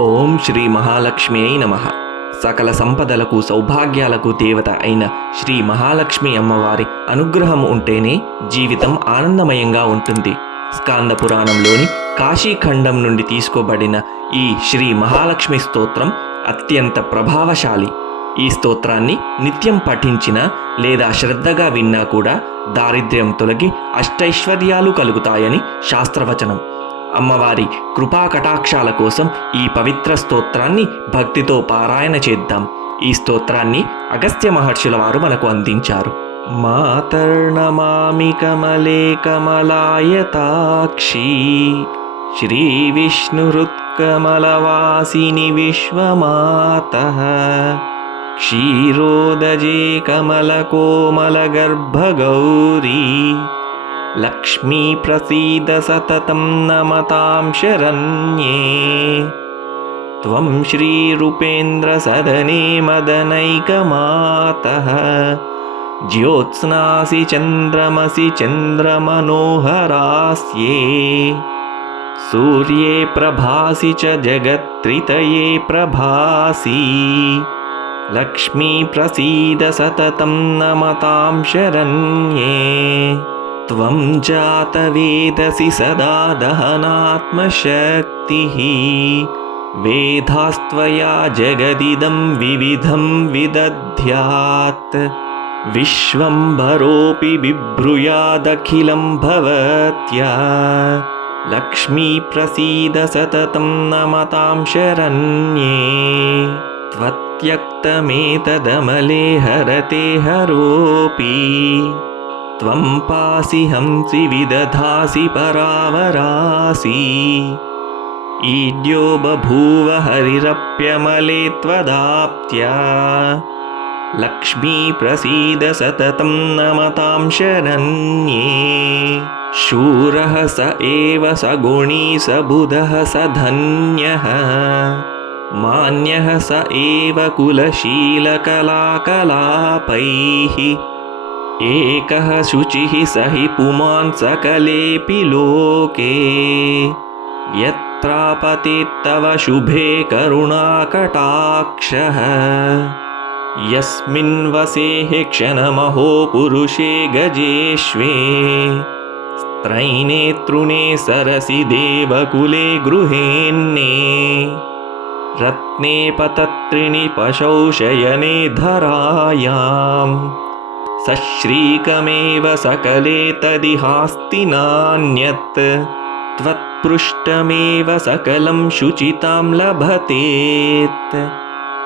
ఓం శ్రీ మహాలక్ష్మి అయి నమః. సకల సంపదలకు సౌభాగ్యాలకు దేవత అయిన శ్రీ మహాలక్ష్మి అమ్మవారి అనుగ్రహం ఉంటేనే జీవితం ఆనందమయంగా ఉంటుంది. స్కాంద పురాణంలోని కాశీఖండం నుండి తీసుకోబడిన ఈ శ్రీ మహాలక్ష్మి స్తోత్రం అత్యంత ప్రభావశాలి. ఈ స్తోత్రాన్ని నిత్యం పఠించినా లేదా శ్రద్ధగా విన్నా కూడా దారిద్ర్యం తొలగి అష్టైశ్వర్యాలు కలుగుతాయని శాస్త్రవచనం. అమ్మవారి కృపా కటాక్షాల కోసం ఈ పవిత్ర స్తోత్రాన్ని భక్తితో పారాయణ చేద్దాం. ఈ స్తోత్రాన్ని అగస్త్య మహర్షుల వారు మనకు అందించారు. మాతర్నమామి కమలే కమలాయతాక్షి శ్రీ విష్ణుహృత్కమలవాసిని విశ్వమాతః క్షీరోదజే కమలకోమలగర్భగౌరీ లక్ష్మీ ప్రసీద సతతం నమతాం శరణ్యే త్వం శ్రీరూపేంద్ర సదనే మదనైకమాతః జ్యోత్స్నాసి చంద్రమసి చంద్రమనోహరాస్యే సూర్యే ప్రభాసి చ జగత్త్రితయే ప్రభాసి లక్ష్మీ ప్రసీద సతతం నమతాం శరణ్యే త్వం జాతవేదసి సదా దహనాత్మశక్తిః వేదాస్త్వయా జగదిదం వివిధం విదధ్యాత్ విశ్వంభరోऽపి బిభ్రూయాదఖిలం భవత్యా లక్ష్మీ ప్రసీద సతతం నమతాం శరణ్యే త్వత్యక్తమేతదమలే హరతే హరోऽపి త్వం పాసి హంసి విదధాసి పరావరాసి ఈడ్యో బభూవ హరిరప్యమలే త్వదాప్త్యా లక్ష్మీ ప్రసీద సతతం నమతాం శరణ్యే శూరః స ఏవ సగుణీ స బుధః స ధన్యః మాన్యః స ఏవ కులశీలకలాకలాపైః ఏకః శుచిః స హి పుమాన్ సకలేऽపి లోకే యత్రాపతేత్తవ శుభే కరుణాకటాక్షః యస్మిన్ వసేః క్షణమహో పురుషే గజేష్వే స్త్రైణే సరసి దేవకులే గృహేన్నే రత్నే పతత్రిణి పశౌ శయనే ధరాయాం సశ్రీకమేవ సకలే తదిహాస్తి నాన్యత్ త్వత్పృష్టమేవ సకలం శుచితాం లభతేత్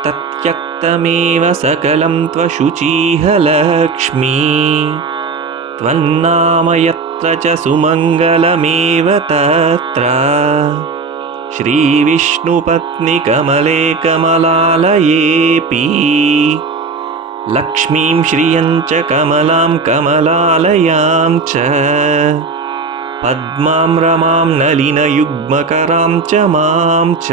తత్యక్తమేవ సకలం త్వశుచీః లక్ష్మీ త్వన్నామ యత్ర చ సుమంగళమేవ తత్ర శ్రీవిష్ణుపత్ని కమలే కమలాలయేపి లక్ష్మీం శ్రియం చ కమలాం కమలాలయాం చ పద్మాం రమాం నలినయుగ్మకరాం చ మాం చ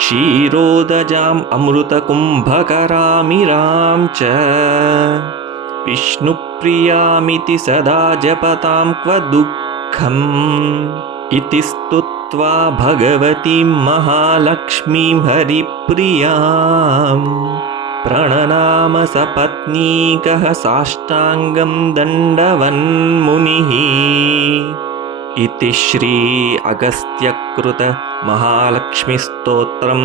క్షీరోదజాం అమృతకుంభకరామిరాం చ విష్ణుప్రియామితి సదా జపతాం క్వ దుఃఖం ఇతి స్తుత్వా భగవతీం మహాలక్ష్మీం హరిప్రియాం ప్రణనామ సపత్నీకః సాష్టాంగం దండవన్మునిః. ఇతి శ్రీ అగస్త్యకృత మహాలక్ష్మి స్తోత్రం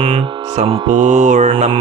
సంపూర్ణం.